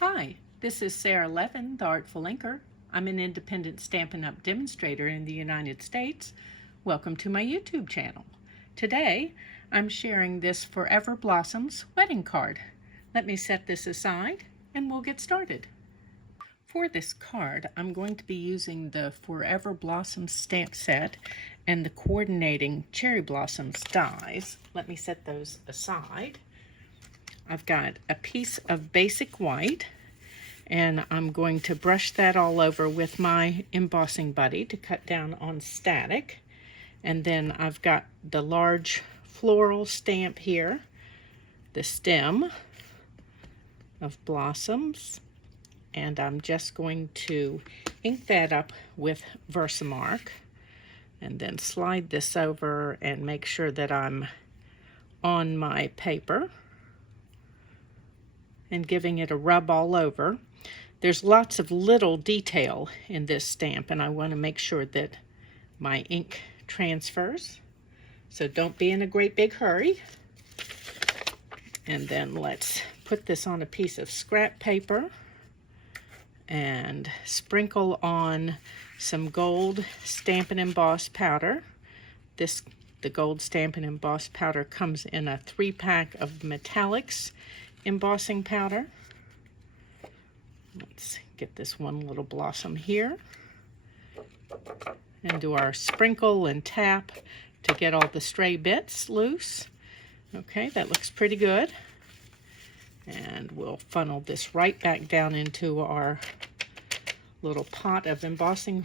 Hi, this is Sara Levin, the Artful Inker. I'm an independent Stampin' Up! Demonstrator in the United States. Welcome to my YouTube channel. Today, I'm sharing this Forever Blossoms wedding card. Let me set this aside and we'll get started. For this card, I'm going to be using the Forever Blossoms stamp set and the coordinating Cherry Blossoms dies. Let me set those aside. I've got a piece of basic white, and I'm going to brush that all over with my embossing buddy to cut down on static. And then I've got the large floral stamp here, the stem of blossoms, and I'm just going to ink that up with Versamark and then slide this over and make sure that I'm on my paper and giving it a rub all over. There's lots of little detail in this stamp, and I want to make sure that my ink transfers. So don't be in a great big hurry. And then let's put this on a piece of scrap paper and sprinkle on some gold Stampin' Emboss powder. The gold Stampin' Emboss powder comes in a 3-pack of metallics embossing powder. Let's get this one little blossom here and do our sprinkle and tap to get all the stray bits loose. Okay, that looks pretty good. And we'll funnel this right back down into our little pot of embossing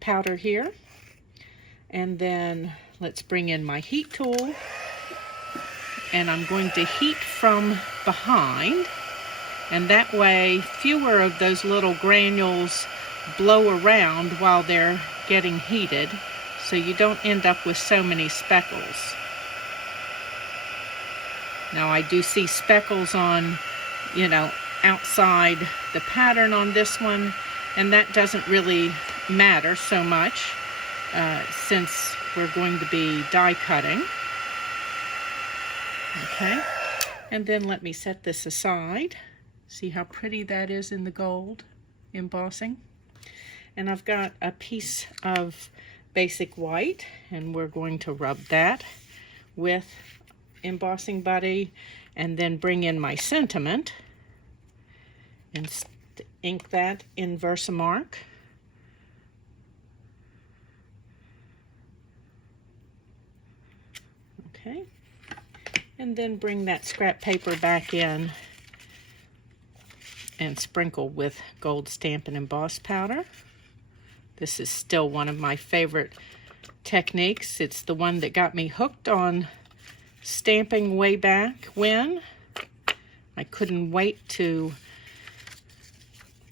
powder here. And then let's bring in my heat tool, and I'm going to heat from behind, and that way fewer of those little granules blow around while they're getting heated, so you don't end up with so many speckles. Now I do see speckles on, outside the pattern on this one, and that doesn't really matter so much since we're going to be die cutting. Okay, and then let me set this aside. See how pretty that is in the gold embossing? And I've got a piece of basic white, and we're going to rub that with embossing buddy and then bring in my sentiment and ink that in Versamark. Okay. And then bring that scrap paper back in and sprinkle with gold Stampin' Emboss powder. This is still one of my favorite techniques. It's the one that got me hooked on stamping way back when. I couldn't wait to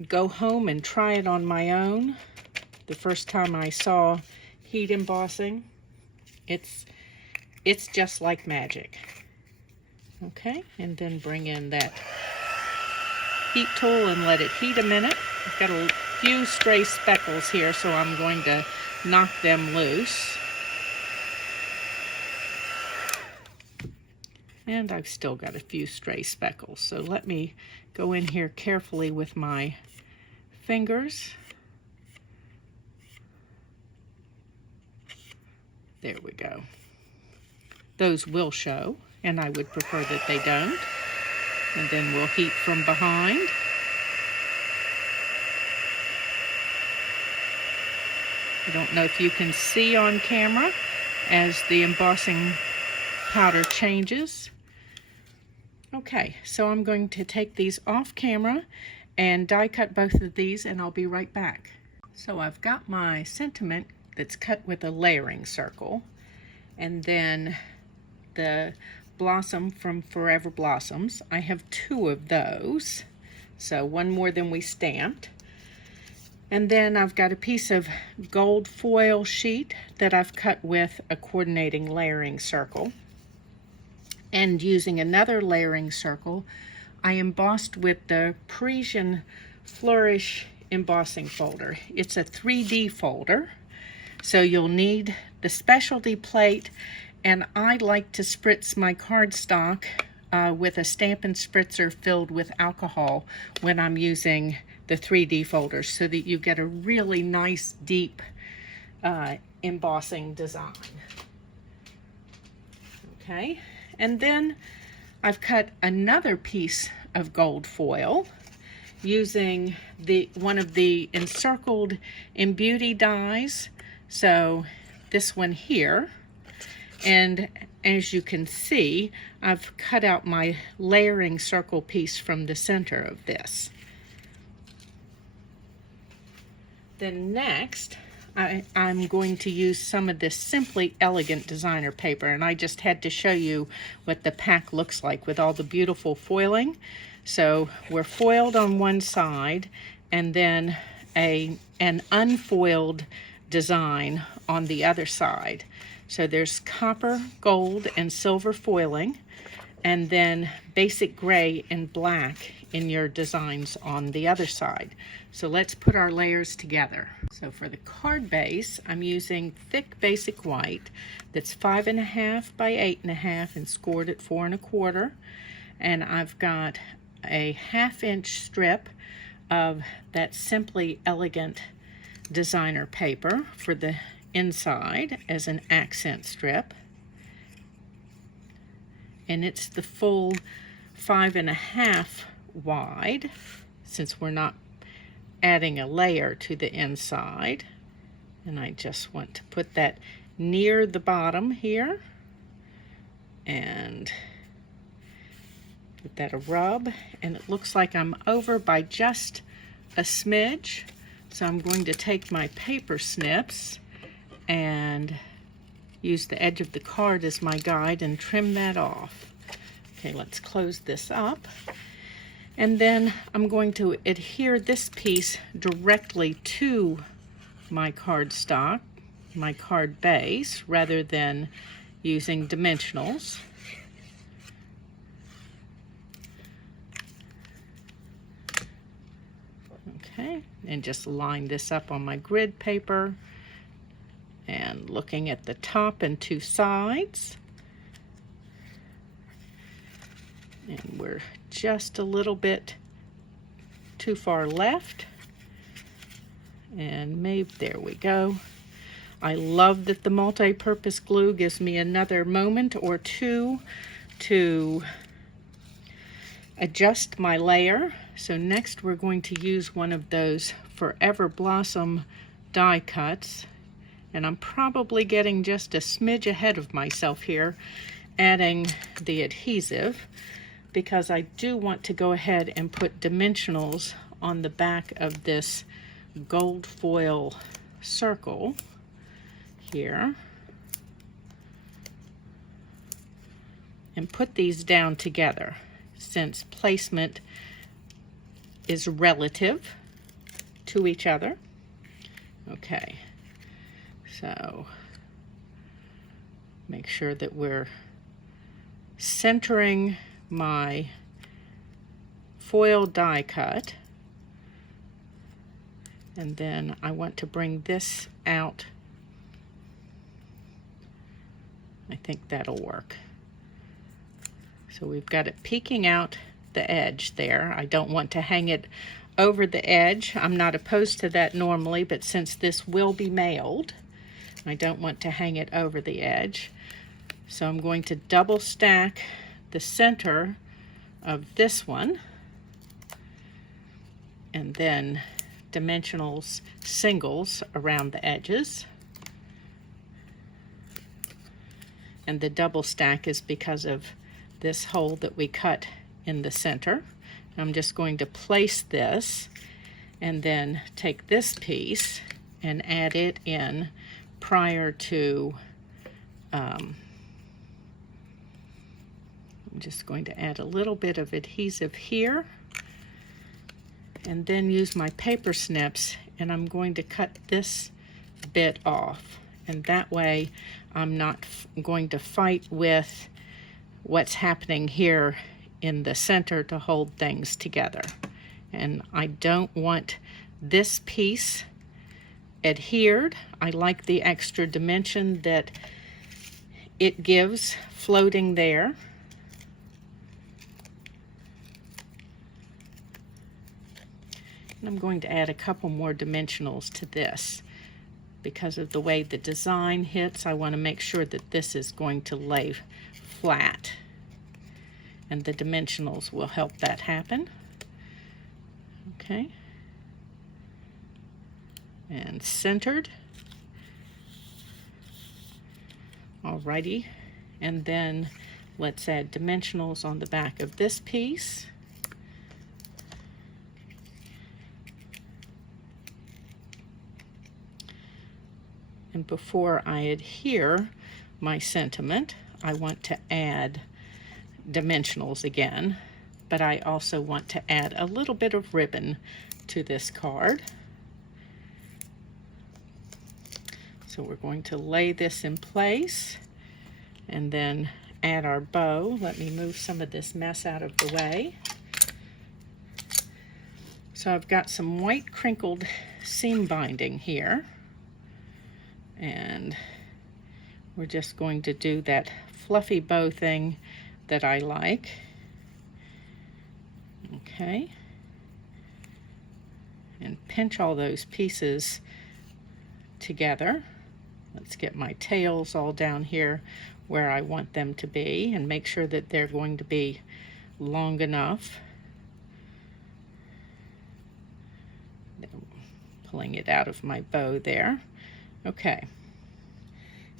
go home and try it on my own. The first time I saw heat embossing, it's just like magic. Okay, and then bring in that heat tool and let it heat a minute. I've got a few stray speckles here, so I'm going to knock them loose. And I've still got a few stray speckles, so let me go in here carefully with my fingers. There we go. Those will show, and I would prefer that they don't. And then we'll heat from behind. I don't know if you can see on camera as the embossing powder changes. Okay, so I'm going to take these off camera and die cut both of these, and I'll be right back. So I've got my sentiment that's cut with a layering circle, and then the blossom from Forever Blossoms. I have 2 of those, so one more than we stamped. And then I've got a piece of gold foil sheet that I've cut with a coordinating layering circle. And using another layering circle, I embossed with the Parisian Flourish embossing folder. It's a 3D folder, so you'll need the specialty plate, and I like to spritz my cardstock with a Stampin' Spritzer filled with alcohol when I'm using the 3D folders, so that you get a really nice deep embossing design. Okay, and then I've cut another piece of gold foil using one of the encircled in Beauty dies, so this one here. And as you can see, I've cut out my layering circle piece from the center of this. Then next, I'm going to use some of this Simply Elegant designer paper, and I just had to show you what the pack looks like with all the beautiful foiling. So we're foiled on one side, and then an unfoiled design on the other side. So there's copper, gold, and silver foiling, and then basic gray and black in your designs on the other side. So let's put our layers together. So for the card base, I'm using thick basic white that's 5.5 by 8.5 and scored at 4 1/4. And I've got a 1/2 inch strip of that Simply Elegant designer paper for the inside as an accent strip, and it's the full 5.5 wide, since we're not adding a layer to the inside. And I just want to put that near the bottom here and give that a rub, and it looks like I'm over by just a smidge, so I'm going to take my paper snips and use the edge of the card as my guide and trim that off. Okay, let's close this up. And then I'm going to adhere this piece directly to my cardstock, my card base, rather than using dimensionals. Okay, and just line this up on my grid paper, and looking at the top and two sides. And we're just a little bit too far left. And maybe, there we go. I love that the multi-purpose glue gives me another moment or two to adjust my layer. So next we're going to use one of those Forever Blossom die cuts. And I'm probably getting just a smidge ahead of myself here, adding the adhesive, because I do want to go ahead and put dimensionals on the back of this gold foil circle here, and put these down together, since placement is relative to each other. Okay. So make sure that we're centering my foil die cut, and then I want to bring this out. I think that'll work. So we've got it peeking out the edge there. I don't want to hang it over the edge. I'm not opposed to that normally, but since this will be mailed, I don't want to hang it over the edge. So I'm going to double stack the center of this one, and then dimensionals singles around the edges. And the double stack is because of this hole that we cut in the center. I'm just going to place this and then take this piece and add it in prior to, I'm just going to add a little bit of adhesive here, and then use my paper snips, and I'm going to cut this bit off, and that way I'm not going to fight with what's happening here in the center to hold things together. And I don't want this piece adhered. I like the extra dimension that it gives floating there. And I'm going to add a couple more dimensionals to this. Because of the way the design hits, I want to make sure that this is going to lay flat. And the dimensionals will help that happen. Okay. And centered. Alrighty. And then let's add dimensionals on the back of this piece. And before I adhere my sentiment, I want to add dimensionals again, but I also want to add a little bit of ribbon to this card. So we're going to lay this in place and then add our bow. Let me move some of this mess out of the way. So I've got some white crinkled seam binding here. And we're just going to do that fluffy bow thing that I like. Okay. And pinch all those pieces together. Let's get my tails all down here where I want them to be and make sure that they're going to be long enough. Pulling it out of my bow there. Okay,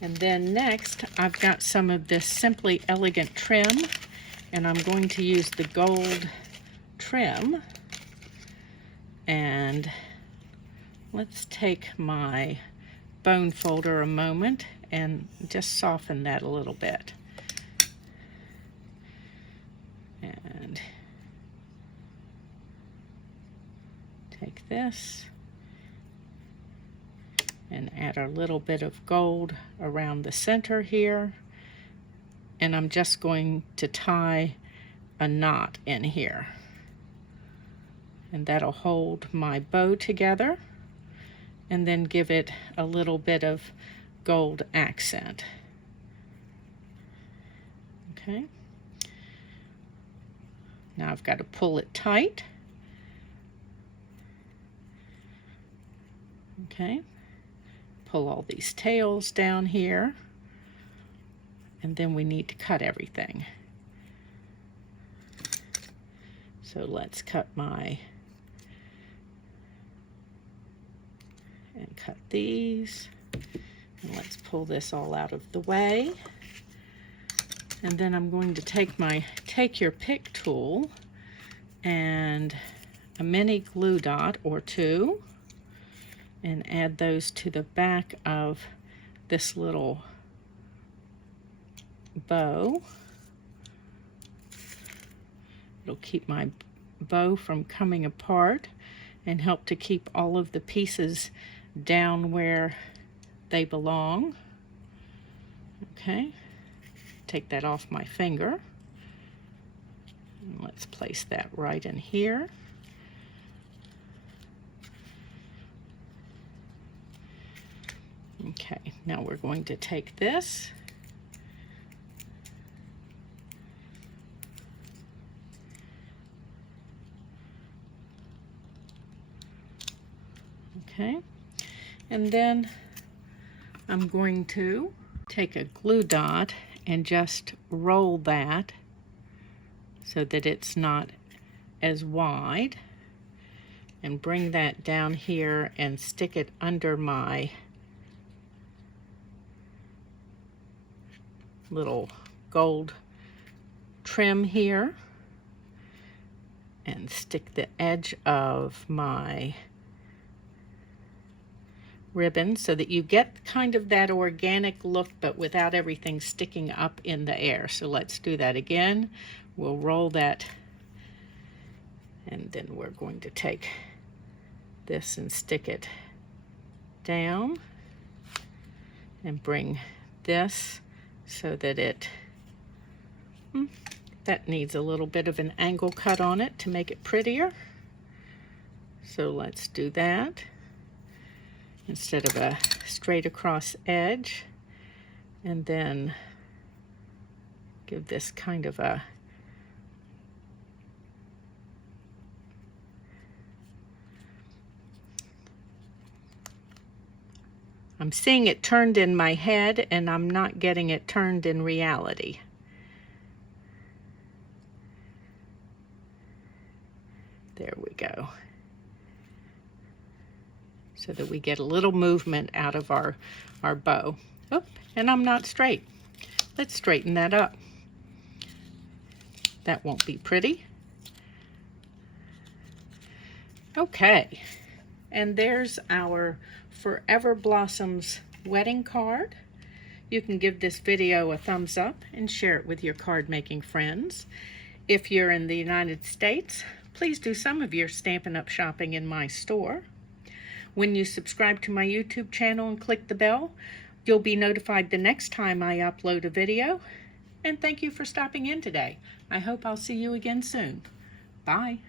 and then next I've got some of this Simply Elegant trim, and I'm going to use the gold trim. And let's take my bone folder a moment and just soften that a little bit. And take this and add a little bit of gold around the center here. And I'm just going to tie a knot in here. And that'll hold my bow together and then give it a little bit of gold accent. Okay. Now I've got to pull it tight. Okay. Pull all these tails down here, and then we need to cut everything. So let's cut and cut these, and let's pull this all out of the way. And then I'm going to take my take your pick tool and a mini glue dot or two, and add those to the back of this little bow. It'll keep my bow from coming apart and help to keep all of the pieces down where they belong. Okay, take that off my finger. And let's place that right in here. Okay, now we're going to take this okay, and then I'm going to take a glue dot and just roll that so that it's not as wide, and bring that down here and stick it under my little gold trim here, and stick the edge of my ribbon so that you get kind of that organic look but without everything sticking up in the air. So let's do that again. We'll roll that, and then we're going to take this and stick it down and bring this so that that needs a little bit of an angle cut on it to make it prettier. So let's do that instead of a straight across edge, and then give this kind of a I'm seeing it turned in my head and I'm not getting it turned in reality. There we go. So that we get a little movement out of our bow. Oh, and I'm not straight. Let's straighten that up. That won't be pretty. Okay, and there's our Forever Blossoms wedding card. You can give this video a thumbs up and share it with your card making friends. If you're in the United States, please do some of your Stampin' Up! Shopping in my store. When you subscribe to my YouTube channel and click the bell, you'll be notified the next time I upload a video. And thank you for stopping in today. I hope I'll see you again soon. Bye.